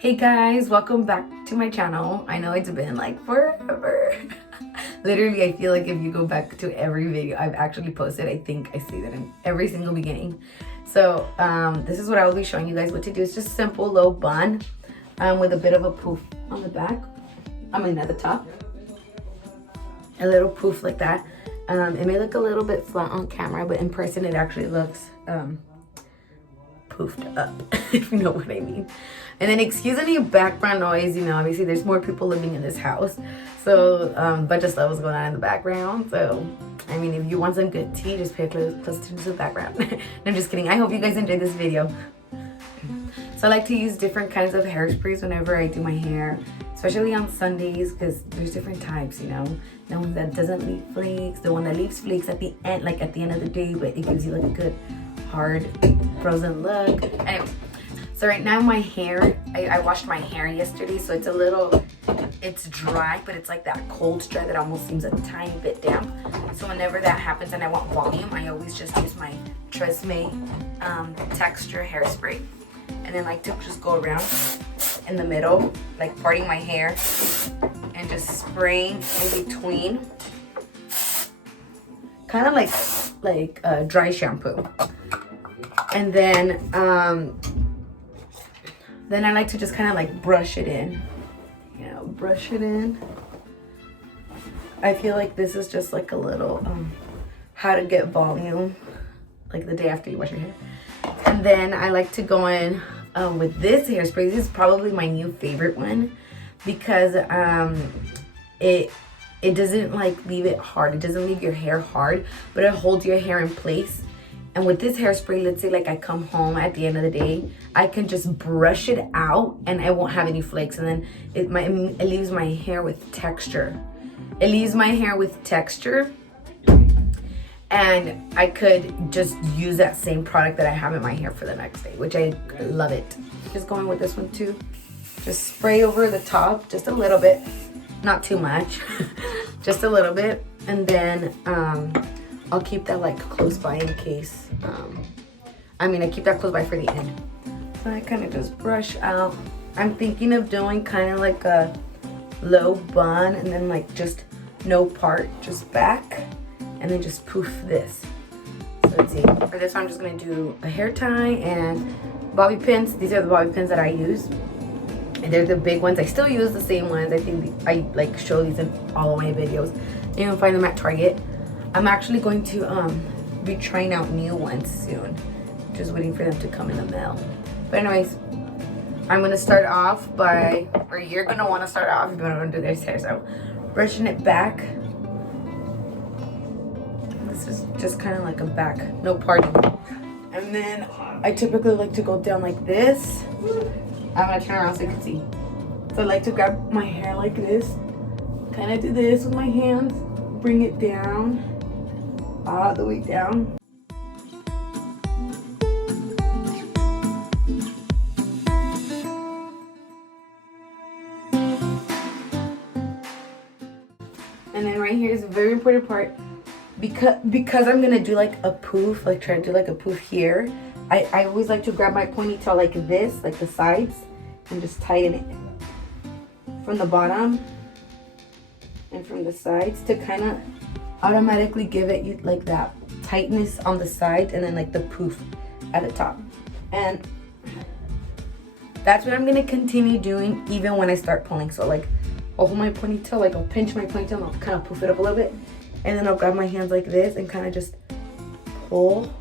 Hey guys, welcome back to my channel. I know it's been like forever. Literally, I feel like if you go back to every video I've actually posted, I think I say that in every single beginning. So this is what I will be showing you guys what to do. It's just simple low bun with a bit of a poof on the back. I mean at the top. A little poof like that. It may look a little bit flat on camera, but in person it actually looks poofed up, if you know what I mean. And then excuse any background noise, you know, obviously there's more people living in this house. So bunch of stuff was going on in the background. So, I mean, if you want some good tea, just pay close attention to the background. No, I'm just kidding. I hope you guys enjoyed this video. So I like to use different kinds of hairsprays whenever I do my hair, especially on Sundays, because there's different types, you know. The one that doesn't leave flakes, the one that leaves flakes at the end, like at the end of the day, but it gives you like a good hard frozen look. Anyway, so right now my hair, I washed my hair yesterday, so it's a little, it's dry, but it's like that cold dry that almost seems a tiny bit damp. So whenever that happens and I want volume, I always just use my Tresemme texture hairspray, and then like to just go around in the middle, like parting my hair and just spraying in between, kind of like dry shampoo. And then I like to just kind of like brush it in, you know, brush it in. I feel like this is just like a little how to get volume, like the day after you wash your hair. And then I like to go in with this hairspray. This is probably my new favorite one because it doesn't like leave it hard. It doesn't leave your hair hard, but it holds your hair in place. And with this hairspray, let's say like I come home at the end of the day, I can just brush it out and I won't have any flakes. And then it leaves my hair with texture. It leaves my hair with texture. And I could just use that same product that I have in my hair for the next day, which I love it. Just going with this one too. Just spray over the top, just a little bit. Not too much, just a little bit. And then I'll keep that like close by in case, I keep that close by for the end. So I kind of just brush out. I'm thinking of doing kind of like a low bun and then like just no part, just back, and then just poof this. So let's see, for this one I'm just gonna do a hair tie and bobby pins. These are the bobby pins that I use. And they're the big ones. I still use the same ones. I think I like show these in all of my videos. You can find them at Target. I'm actually going to be trying out new ones soon. Just waiting for them to come in the mail. But anyways, I'm gonna start off by, or you're gonna want to start off if you want to do this hair. So brushing it back. This is just kind of like a back, no parting. And then I typically like to go down like this. I'm gonna turn around so you can see. So I like to grab my hair like this, kind of do this with my hands, bring it down, all the way down. And then right here is a very important part, because I'm gonna do like a poof, like try to do like a poof here. I always like to grab my ponytail like this, like the sides, and just tighten it from the bottom and from the sides to kind of automatically give it like that tightness on the side and then like the poof at the top. And that's what I'm gonna continue doing even when I start pulling. So like I'll hold my ponytail, like I'll pinch my ponytail and I'll kind of poof it up a little bit, and then I'll grab my hands like this and kind of just pull,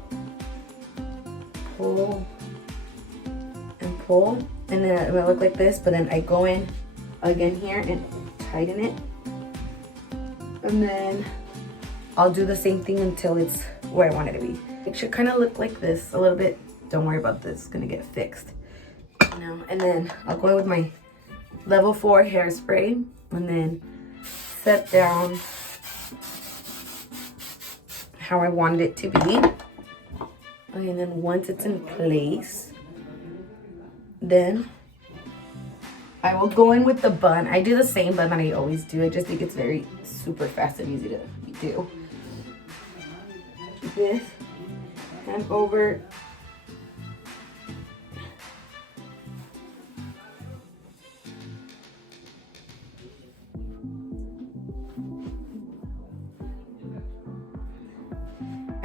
and pull, and then it will look like this. But then I go in again here and tighten it, and then I'll do the same thing until it's where I want it to be. It should kind of look like this a little bit. Don't worry about this, it's gonna get fixed, you know. And then I'll go in with my level 4 hairspray and then set down how I wanted it to be. And then once it's in place, then I will go in with the bun. I do the same bun that I always do. I just think it's very super fast and easy to do. This, and over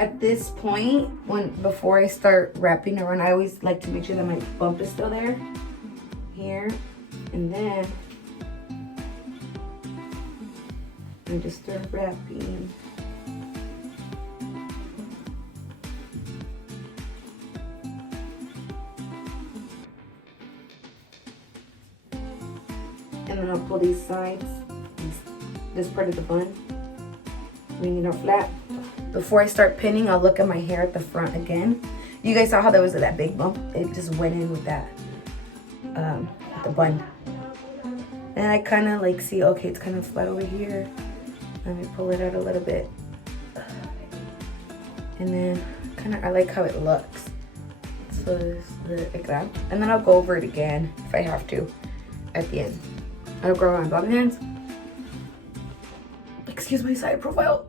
At this point, before I start wrapping around, I always like to make sure that my bump is still there. Here. And then I just start wrapping. And then I'll pull these sides, this part of the bun, bring it up flat. Before I start pinning, I'll look at my hair at the front again. You guys saw how there was that big bump? It just went in with that, the bun. And I kind of like see, okay, it's kind of flat over here. Let me pull it out a little bit. And then I like how it looks. So this like that. And then I'll go over it again if I have to at the end. I'll grow my bobby hands. Excuse my side profile.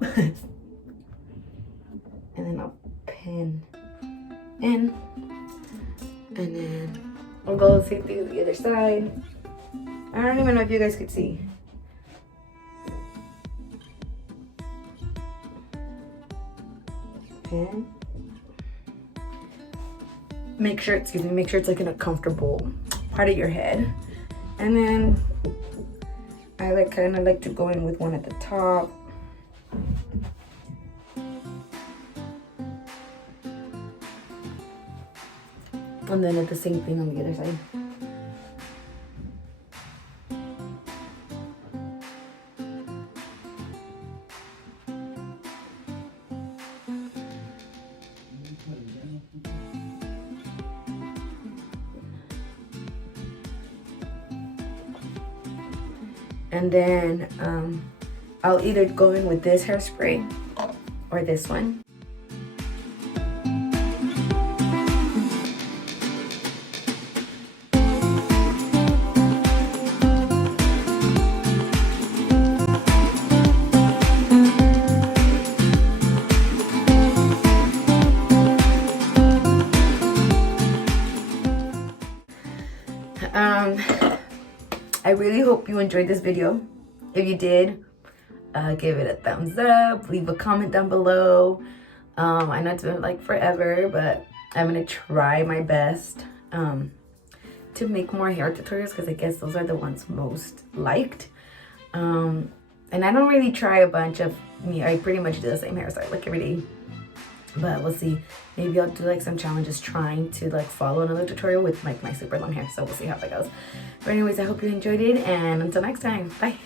And then I'll pin in. And then I'll go see through the other side. I don't even know if you guys could see. Pin. Make sure it's like in a comfortable part of your head. And then I kind of like to go in with one at the top. And then at the same thing on the other side. And then I'll either go in with this hairspray or this one. I really hope you enjoyed this video. If you did, give it a thumbs up, leave a comment down below. I know it's been like forever, but I'm gonna try my best to make more hair tutorials because I guess those are the ones most liked. And I don't really try a bunch of me. I pretty much do the same hairstyle like every day. But we'll see. Maybe I'll do like some challenges trying to like follow another tutorial with like my super long hair. So we'll see how that goes. But anyways, I hope you enjoyed it, and until next time, bye.